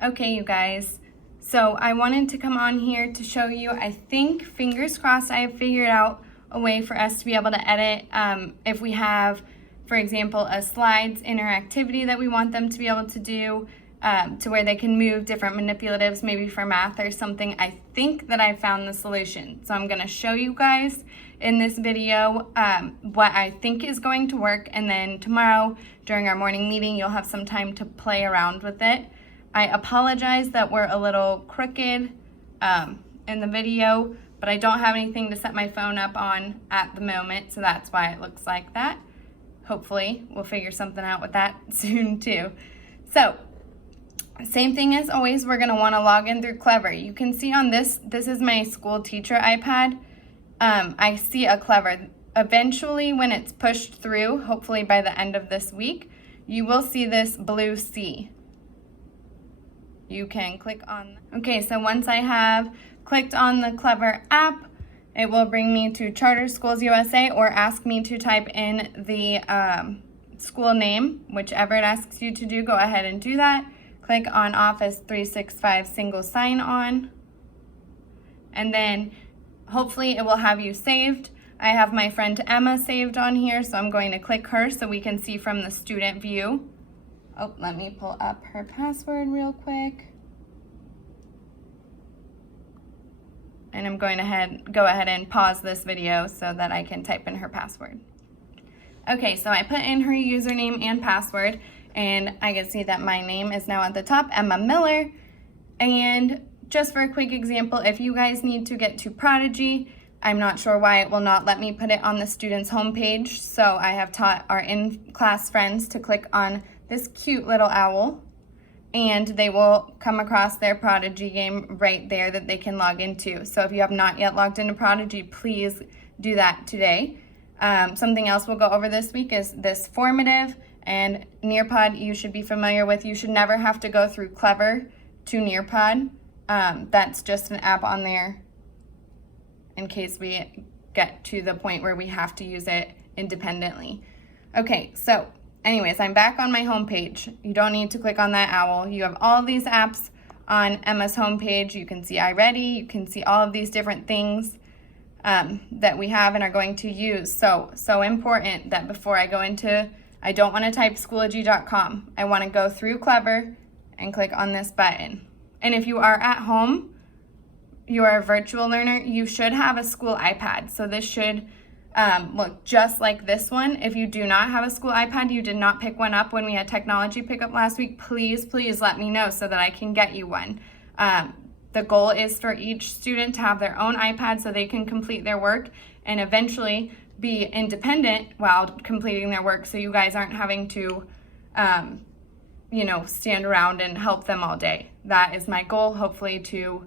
Okay, you guys, so I wanted to come on here to show you, I think, fingers crossed, I have figured out a way for us to be able to edit if we have, for example, a slides interactivity that we want them to be able to do to where they can move different manipulatives, maybe for math or something. I think that I found the solution. So I'm going to show you guys in this video what I think is going to work, and then tomorrow during our morning meeting you'll have some time to play around with it. I apologize that we're a little crooked in the video, but I don't have anything to set my phone up on at the moment, so that's why it looks like that. Hopefully we'll figure something out with that soon too. So same thing as always, we're going to want to log in through Clever. You can see on this is my school teacher iPad. I see a Clever. Eventually when it's pushed through, hopefully by the end of this week, you will see this blue C. You can click on. Okay, so once I have clicked on the Clever app, it will bring me to Charter Schools USA or ask me to type in the school name, whichever it asks you to do. Go ahead and do that. Click on Office 365 single sign-on, and then hopefully it will have you saved. I have my friend Emma saved on here, so I'm going to click her so we can see from the student view. Oh, let me pull up her password real quick. And I'm going to go ahead and pause this video so that I can type in her password. Okay, so I put in her username and password, and I can see that my name is now at the top, Emma Miller. And just for a quick example, if you guys need to get to Prodigy, I'm not sure why it will not let me put it on the student's homepage, so I have taught our in-class friends to click on this cute little owl, and they will come across their Prodigy game right there that they can log into. So if you have not yet logged into Prodigy, please do that today. Something else we'll go over this week is this formative and Nearpod you should be familiar with. You should never have to go through Clever to Nearpod. That's just an app on there in case we get to the point where we have to use it independently. Okay, so anyways, I'm back on my homepage. You don't need to click on that owl. You have all these apps on Emma's homepage. You can see iReady. You can see all of these different things that we have and are going to use. So important that before I go into, I don't want to type Schoology.com. I want to go through Clever and click on this button. And if you are at home, you are a virtual learner, you should have a school iPad. So this should look just like this one. If you do not have a school iPad, you did not pick one up when we had technology pickup last week, please let me know so that I can get you one. The goal is for each student to have their own iPad so they can complete their work and eventually be independent while completing their work, so you guys aren't having to stand around and help them all day. That is my goal, hopefully to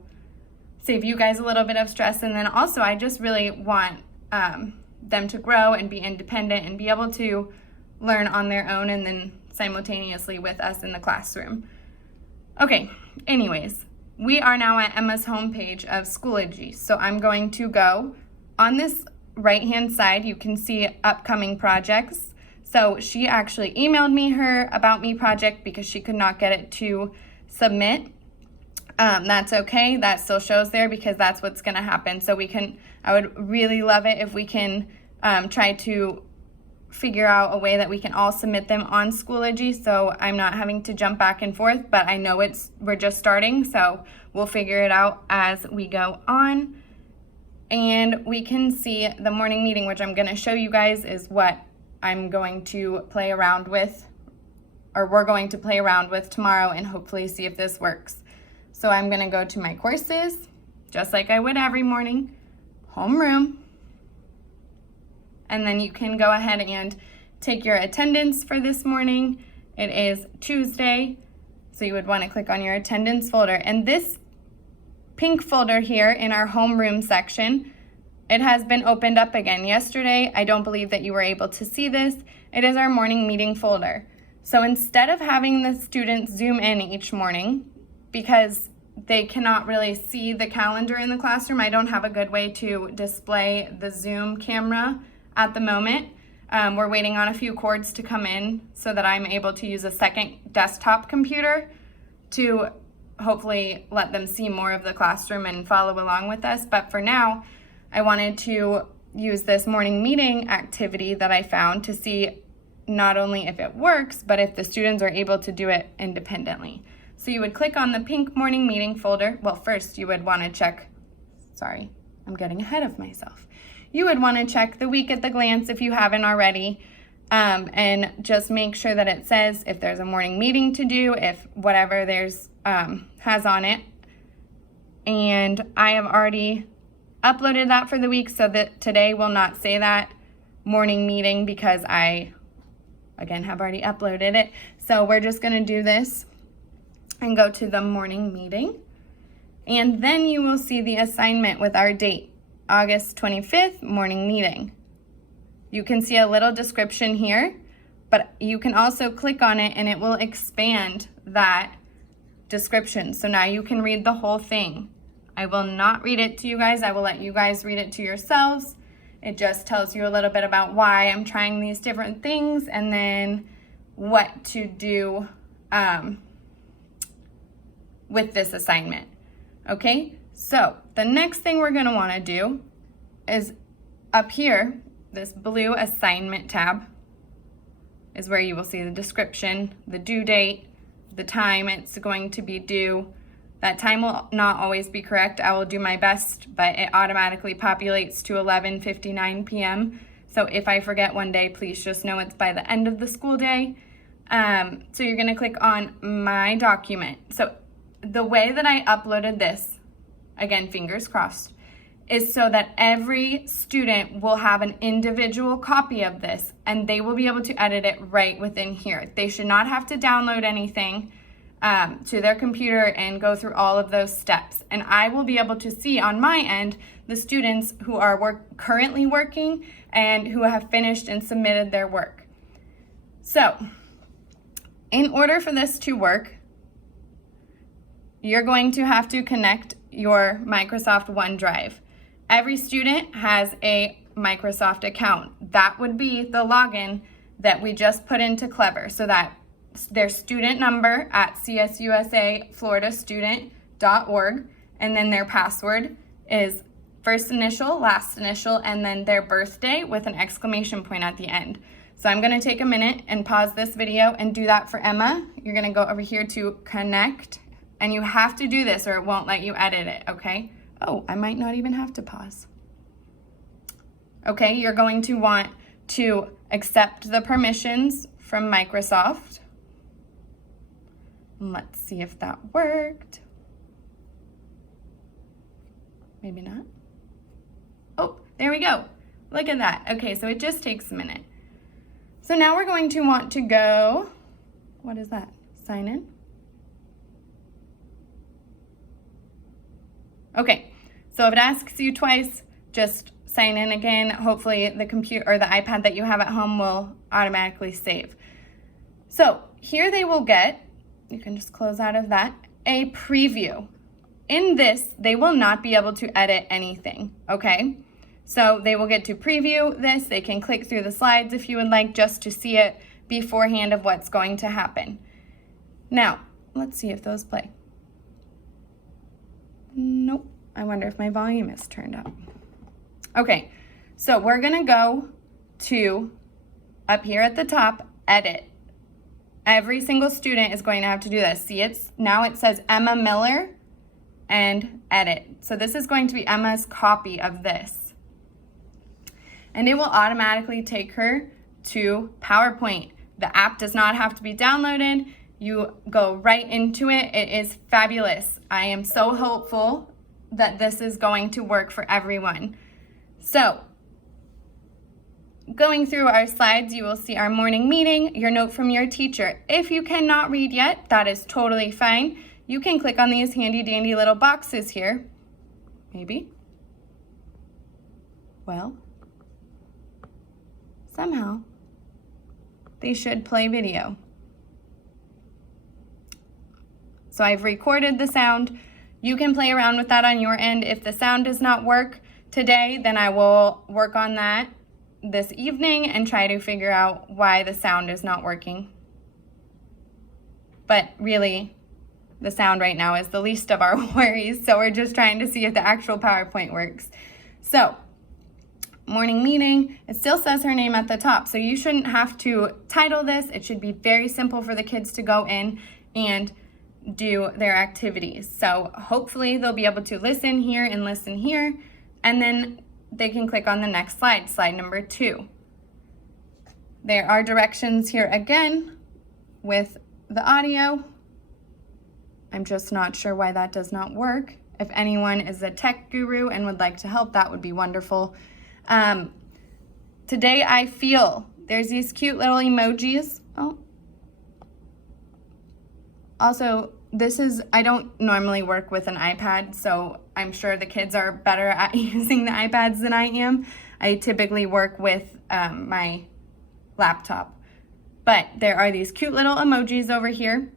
save you guys a little bit of stress. And then also I just really want them to grow and be independent and be able to learn on their own and then simultaneously with us in the classroom. Okay, anyways, we are now at Emma's homepage of Schoology. So I'm going to go on this right-hand side. You can see upcoming projects. So she actually emailed me her About Me project because she could not get it to submit. That's okay. That still shows there because that's what's going to happen. So I would really love it if we can try to figure out a way that we can all submit them on Schoology, so I'm not having to jump back and forth, but I know we're just starting, so we'll figure it out as we go on. And we can see the morning meeting, which I'm going to show you guys is what I'm going to play around with, or we're going to play around with tomorrow and hopefully see if this works. So I'm going to go to my courses, just like I would every morning, homeroom, and then you can go ahead and take your attendance for this morning. It is Tuesday, so you would want to click on your attendance folder. And this pink folder here in our homeroom section, it has been opened up again. Yesterday, I don't believe that you were able to see this. It is our morning meeting folder. So instead of having the students zoom in each morning, because they cannot really see the calendar in the classroom, I don't have a good way to display the Zoom camera at the moment. We're waiting on a few cords to come in so that I'm able to use a second desktop computer to hopefully let them see more of the classroom and follow along with us. But for now, I wanted to use this morning meeting activity that I found to see not only if it works, but if the students are able to do it independently. So you would click on the pink morning meeting folder. Well, first you would want to check, sorry, I'm getting ahead of myself. You would want to check the week at the glance if you haven't already, and just make sure that it says if there's a morning meeting to do, if whatever there's has on it. And I have already uploaded that for the week, so that today will not say that morning meeting because I, again, have already uploaded it. So we're just going to do this and go to the morning meeting. And then you will see the assignment with our date, August 25th, morning meeting. You can see a little description here, but you can also click on it and it will expand that description. So now you can read the whole thing. I will not read it to you guys. I will let you guys read it to yourselves. It just tells you a little bit about why I'm trying these different things and then what to do with this assignment. Okay, so the next thing we're going to want to do is up here, this blue assignment tab is where you will see the description, the due date, the time it's going to be due. That time will not always be correct. I will do my best, but it automatically populates to 11:59 p.m. So if I forget one day, please just know it's by the end of the school day. So you're gonna click on My Document. So the way that I uploaded this, again, fingers crossed, is so that every student will have an individual copy of this and they will be able to edit it right within here. They should not have to download anything to their computer and go through all of those steps. And I will be able to see on my end the students who are currently working and who have finished and submitted their work. So in order for this to work, you're going to have to connect your Microsoft OneDrive. Every student has a Microsoft account. That would be the login that we just put into Clever, so that their student number at csusafloridastudent.org, and then their password is first initial, last initial, and then their birthday with an exclamation point at the end. So I'm going to take a minute and pause this video and do that for Emma. You're going to go over here to connect, and you have to do this or it won't let you edit it, okay? Oh, I might not even have to pause. Okay, you're going to want to accept the permissions from Microsoft. Let's see if that worked. Maybe not. Oh, there we go. Look at that. Okay, so it just takes a minute. So now we're going to want to go, what is that? Sign in? Okay, so if it asks you twice, just sign in again. Hopefully the computer or the iPad that you have at home will automatically save. So here they will get, you can just close out of that, a preview. In this, they will not be able to edit anything, okay? So they will get to preview this. They can click through the slides if you would like, just to see it beforehand of what's going to happen. Now, let's see if those play. Nope. I wonder if my volume is turned up. Okay, so we're gonna go to, up here at the top, edit. Every single student is going to have to do this. See, now it says Emma Miller and edit. So this is going to be Emma's copy of this. And it will automatically take her to PowerPoint. The app does not have to be downloaded. You go right into it. It is fabulous. I am so hopeful that this is going to work for everyone. So, going through our slides, you will see our morning meeting, your note from your teacher. If you cannot read yet, that is totally fine. You can click on these handy dandy little boxes here. Maybe. Well, somehow they should play video. So I've recorded the sound. You can play around with that on your end. If the sound does not work today, then I will work on that this evening and try to figure out why the sound is not working. But really, the sound right now is the least of our worries. So we're just trying to see if the actual PowerPoint works. So morning meeting, it still says her name at the top. So you shouldn't have to title this. It should be very simple for the kids to go in and do their activities. So hopefully they'll be able to listen here and listen here, and then they can click on the next slide, slide number 2. There are directions here again with the audio. I'm just not sure why that does not work. If anyone is a tech guru and would like to help, that would be wonderful. Today I feel, there's these cute little emojis. Oh. Also, I don't normally work with an iPad, so I'm sure the kids are better at using the iPads than I am. I typically work with my laptop. But there are these cute little emojis over here,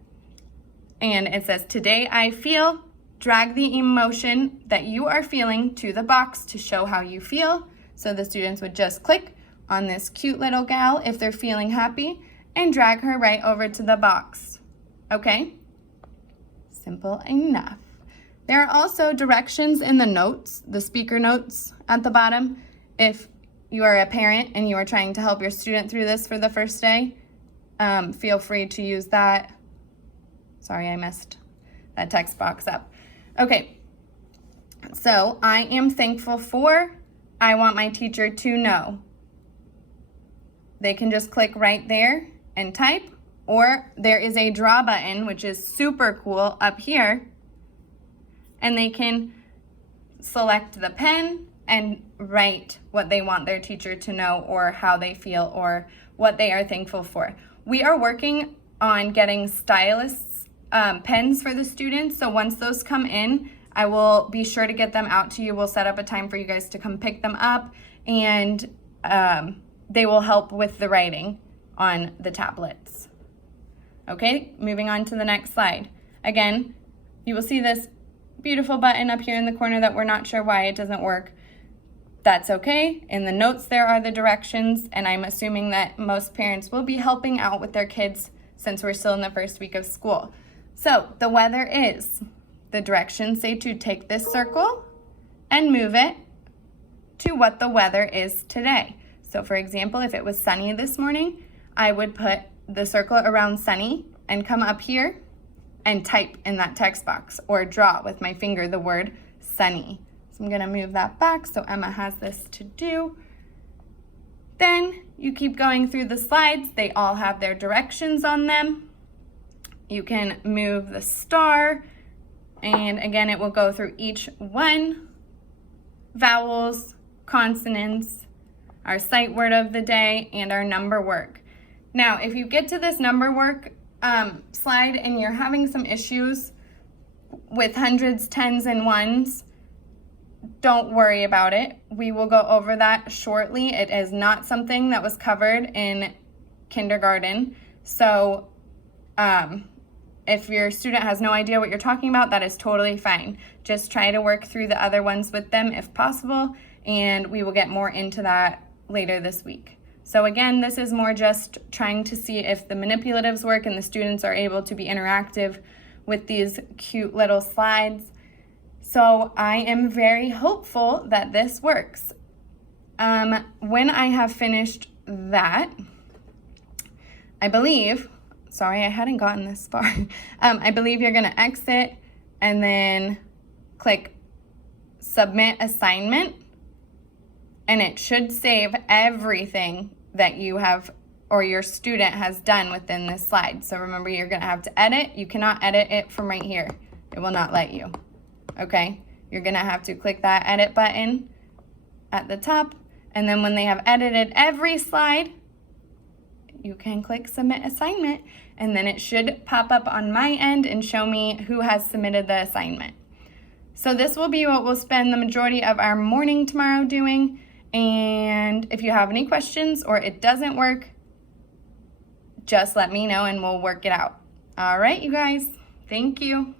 and it says, today I feel, drag the emotion that you are feeling to the box to show how you feel. So the students would just click on this cute little gal if they're feeling happy and drag her right over to the box. Okay? Simple enough. There are also directions in the notes, the speaker notes at the bottom. If you are a parent and you are trying to help your student through this for the first day, feel free to use that. Sorry, I messed that text box up. Okay, so I am thankful for, I want my teacher to know. They can just click right there and type, or there is a draw button, which is super cool up here, and they can select the pen and write what they want their teacher to know, or how they feel, or what they are thankful for. We are working on getting stylists pens for the students, so once those come in, I will be sure to get them out to you. We'll set up a time for you guys to come pick them up, and they will help with the writing on the tablets. Okay, moving on to the next slide. Again, you will see this beautiful button up here in the corner that we're not sure why it doesn't work. That's okay. In the notes there are the directions, and I'm assuming that most parents will be helping out with their kids since we're still in the first week of school. So the weather is, the directions say to take this circle and move it to what the weather is today. So for example, if it was sunny this morning, I would put the circle around sunny and come up here and type in that text box, or draw with my finger the word sunny. So I'm gonna move that back so Emma has this to do. Then you keep going through the slides. They all have their directions on them. You can move the star, and again, it will go through each one. Vowels, consonants, our sight word of the day, and our number work. Now, if you get to this number work slide and you're having some issues with hundreds, tens, and ones, don't worry about it. We will go over that shortly. It is not something that was covered in kindergarten. So if your student has no idea what you're talking about, that is totally fine. Just try to work through the other ones with them if possible, and we will get more into that later this week. So again, this is more just trying to see if the manipulatives work and the students are able to be interactive with these cute little slides. So I am very hopeful that this works. When I have finished that, I believe, sorry, I hadn't gotten this far. I believe you're gonna exit and then click Submit Assignment, and it should save everything that you have or your student has done within this slide. So remember, you're gonna have to edit. You cannot edit it from right here. It will not let you, okay? You're gonna have to click that edit button at the top, and then when they have edited every slide, you can click Submit Assignment, and then it should pop up on my end and show me who has submitted the assignment. So this will be what we'll spend the majority of our morning tomorrow doing. And if you have any questions or it doesn't work, just let me know and we'll work it out. All right, you guys, thank you.